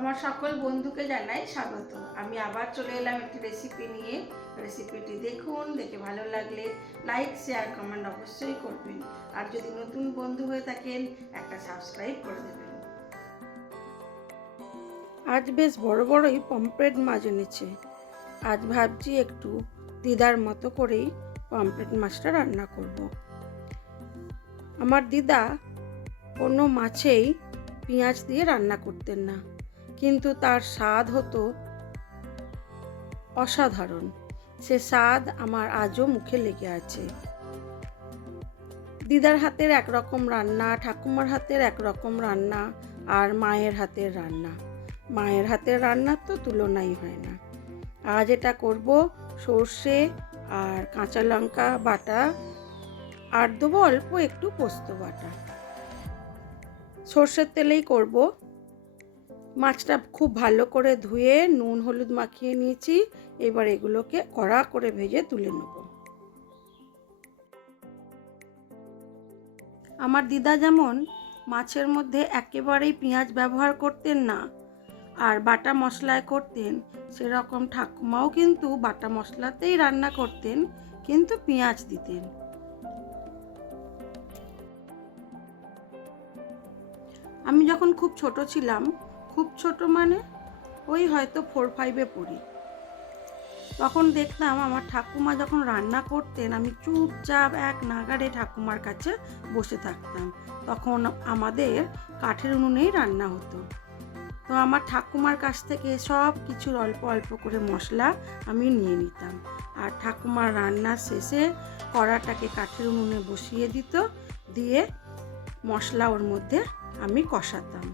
আমার সকল বন্ধুকে জানাই স্বাগত। আমি আবার চলে এলাম একটি রেসিপি নিয়ে। রেসিপিটি দেখুন, দেখে ভালো লাগলে লাইক শেয়ার কমেন্ট অবশ্যই করবেন। আর যদি নতুন বন্ধু হয়ে থাকেন একটা সাবস্ক্রাইব করে দেবেন। আজ বেশ বড় বড়ই পমফ্রেট মাছ এনেছে। আজ ভাবছি একটু দিদার মতো করেই পমফ্রেট মাছটা রান্না করব। আমার দিদা কোনো মাছেই পেঁয়াজ দিয়ে রান্না করতেন না, কিন্তু তার স্বাদ হতো অসাধারণ। সে স্বাদ আমার আজও মুখে লেগে আছে। দিদার হাতের একরকম রান্না, ঠাকুমার হাতের একরকম রান্না, আর মায়ের হাতের রান্না। মায়ের হাতের রান্নার তো তুলনাই হয় না। আজ এটা করব সর্ষে আর কাঁচা লঙ্কা বাটা, আর দেবো অল্প একটু পোস্ত বাটা। সর্ষের তেলেই করব। মাছটা খুব ভালো করে ধুয়ে নুন হলুদ মাখিয়ে নিয়েছি। এবার এগুলোকে কড়া করে ভেজে তুলে নেব। আমার দিদা যেমন মাছের মধ্যে একেবারেই পেঁয়াজ ব্যবহার করতেন না আর বাটা মশলায় করতেন, সেরকম ঠাকুমাও কিন্তু বাটা মশলাতেই রান্না করতেন, কিন্তু পেঁয়াজ দিতেন। আমি যখন খুব ছোট ছিলাম, খুব ছোট মানে ওই হয়তো 4-5-এ পড়ি, তখন দেখতাম আমার ঠাকুমা যখন রান্না করতেন আমি চুপচাপ এক নাগাড়ে ঠাকুমার কাছে বসে থাকতাম। তখন আমাদের কাঠের উনুনেই রান্না হতো। তো আমার ঠাকুমার কাছ থেকে সব কিছুর অল্প অল্প করে মশলা আমি নিয়ে নিতাম, আর ঠাকুমার রান্নার শেষে কড়াটাকে কাঠের উনুনে বসিয়ে দিত, দিয়ে মশলা ওর মধ্যে আমি কষাতাম।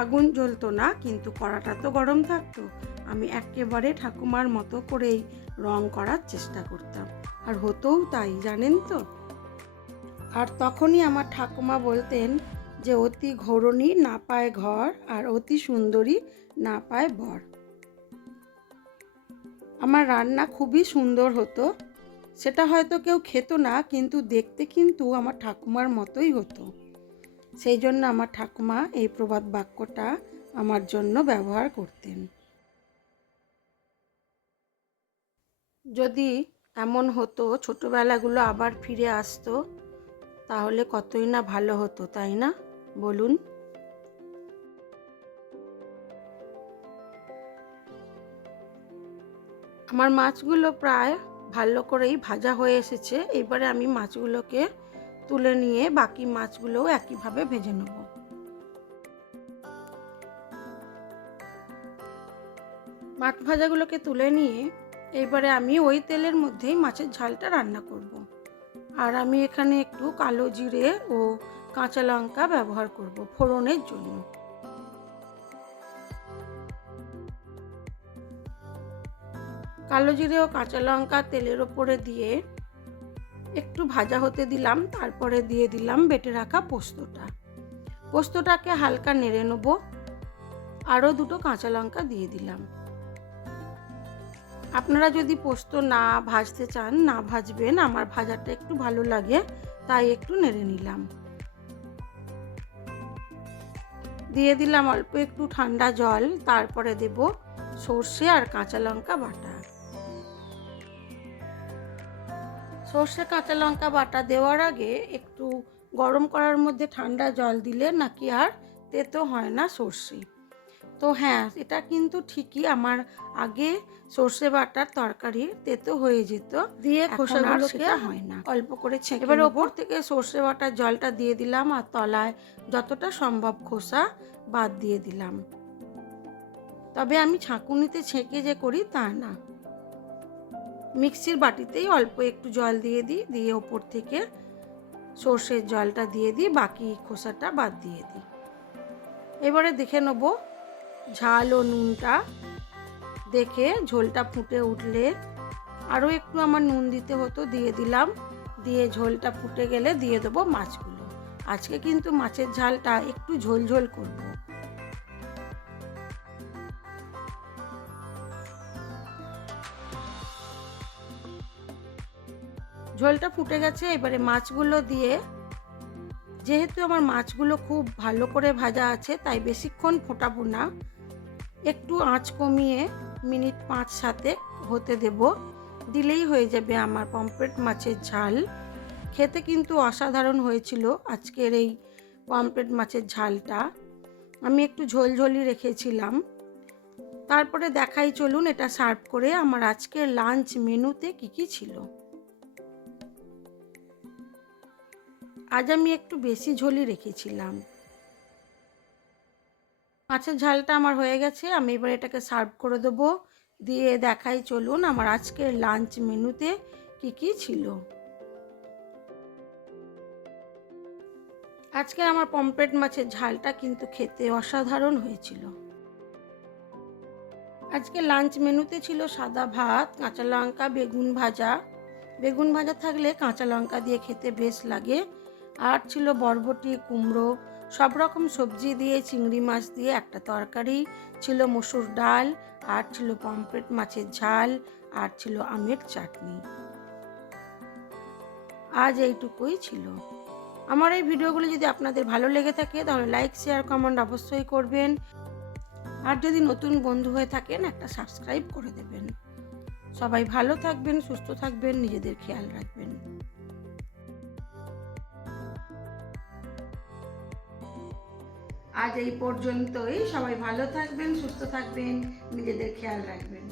আগুন জ্বলতো না, কিন্তু কড়াটা তো গরম থাকতো। আমি একেবারে ঠাকুমার মতো করেই রং করার চেষ্টা করতাম, আর হতোও তাই, জানেন তো। আর তখনই আমার ঠাকুমা বলতেন যে অতি ঘরণী না পায় ঘর, আর অতি সুন্দরী না পায় বর। আমার রান্না খুবই সুন্দর হতো। সেটা হয়তো কেউ খেত না, কিন্তু দেখতে কিন্তু আমার ঠাকুমার মতোই হতো। সেই জন্য আমার ঠাকুমা এই প্রবাদ বাক্যটা আমার জন্য ব্যবহার করতেন। যদি এমন হতো ছোটবেলাগুলো আবার ফিরে আসতো, তাহলে কতই না ভালো হতো, তাই না বলুন? আমার মাছগুলো প্রায় ভালো করেই ভাজা হয়ে এসেছে। এবারে আমি মাছগুলোকে তুলে নিয়ে বাকি মাছগুলোও একইভাবে ভেজে নেব। মাছ ভাজাগুলোকে তুলে নিয়ে এবারে আমি ওই তেলের মধ্যেই মাছের ঝালটা রান্না করব। আর আমি এখানে একটু কালো জিরে ও কাঁচা লঙ্কা ব্যবহার করব ফোড়নের জন্য। কালো জিরে ও কাঁচা লঙ্কা তেলের ওপরে দিয়ে একটু ভাজা হতে দিলাম, তারপরে দিয়ে দিলাম বেটে রাখা পোস্তটা। পোস্তটাকে হালকা নেড়ে নেব। আরও 2টো কাঁচা লঙ্কা দিয়ে দিলাম। আপনারা যদি পোস্ত না ভাজতে চান না ভাজবেন, আমার ভাজাটা একটু ভালো লাগে তাই একটু নেড়ে নিলাম। দিয়ে দিলাম অল্প একটু ঠান্ডা জল, তারপরে দেব সর্ষে আর কাঁচা লঙ্কা বাটা। সর্ষে কাঁচা লঙ্কা বাটা দেওয়ার আগে একটু গরম করার মধ্যে ঠান্ডা জল দিলে নাকি আর তেতো হয় না সর্ষে। তো হ্যাঁ, এটা কিন্তু ঠিকই, আমার আগে সর্ষে বাটার তরকারি তেতো হয়ে যেত, দিয়ে খোসাগুলোকে হয় না, অল্প করে ছেঁকে এবার ওপর থেকে সর্ষে বাটার জলটা দিয়ে দিলাম, আর তলায় যতটা সম্ভব খোসা বাদ দিয়ে দিলাম। তবে আমি ছাঁকুনিতে ছেঁকে যে করি তা না, মিক্সির বাটিতেই অল্প একটু জল দিয়ে দিই, দিয়ে ওপর থেকে সর্ষের জলটা দিয়ে দিই, বাকি খোসাটা বাদ দিয়ে দিই। এবারে দেখে নেব ঝাল ও নুনটা। দেখে ঝোলটা ফুটে উঠলে আরও একটু আমার নুন দিতে হতো, দিয়ে দিলাম। দিয়ে ঝোলটা ফুটে গেলে দিয়ে দেবো মাছগুলো। আজকে কিন্তু মাছের ঝালটা একটু ঝোল ঝোল করব। ঝোলটা ফুটে গেছে, এবারে মাছগুলো দিয়ে, যেহেতু আমার মাছগুলো খুব ভালো করে ভাজা আছে তাই বেশিক্ষণ ফোটাবো না, একটু আঁচ কমিয়ে মিনিট 5-7 হতে দেব, দিলেই হয়ে যাবে আমার পমফ্রেট মাছের ঝাল। খেতে কিন্তু অসাধারণ হয়েছিল আজকের এই পমফ্রেট মাছের ঝালটা। আমি একটু ঝোলঝোলি রেখেছিলাম। তারপরে দেখাই চলুন এটা সার্ভ করে আমার আজকের লাঞ্চ মেনুতে কি ছিল। আজ আমি একটু বেশি ঝোলই রেখেছিলাম। মাছের ঝালটা আমার হয়ে গেছে, আমি এবার এটাকে সার্ভ করে দেবো। দিয়ে দেখাই চলুন আমার আজকের লাঞ্চ মেনুতে কি ছিল। আজকে আমার পমফ্রেট মাছের ঝালটা কিন্তু খেতে অসাধারণ হয়েছিল। আজকে লাঞ্চ মেনুতে ছিল সাদা ভাত, কাঁচা লঙ্কা, বেগুন ভাজা। বেগুন ভাজা থাকলে কাঁচা লঙ্কা দিয়ে খেতে বেশ লাগে। আর ছিল বরবটি, কুমড়ো, সব রকম সবজি দিয়ে, চিংড়ি মাছ দিয়ে একটা তরকারি, ছিল মসুর ডাল, আর ছিল পমফ্রেট মাছের ঝাল, আর ছিল আমের চাটনি। আজ এইটুকুই ছিল। আমার এই ভিডিওগুলো যদি আপনাদের ভালো লেগে থাকে তাহলে লাইক, শেয়ার, কমেন্ট অবশ্যই করবেন। আর যদি নতুন বন্ধু হয়ে থাকেন একটা সাবস্ক্রাইব করে দেবেন। সবাই ভালো থাকবেন, সুস্থ থাকবেন, নিজেদের খেয়াল রাখবেন। আজ এই পর্যন্তই। সবাই ভালো থাকবেন, সুস্থ থাকবেন, নিজেদের খেয়াল রাখবেন।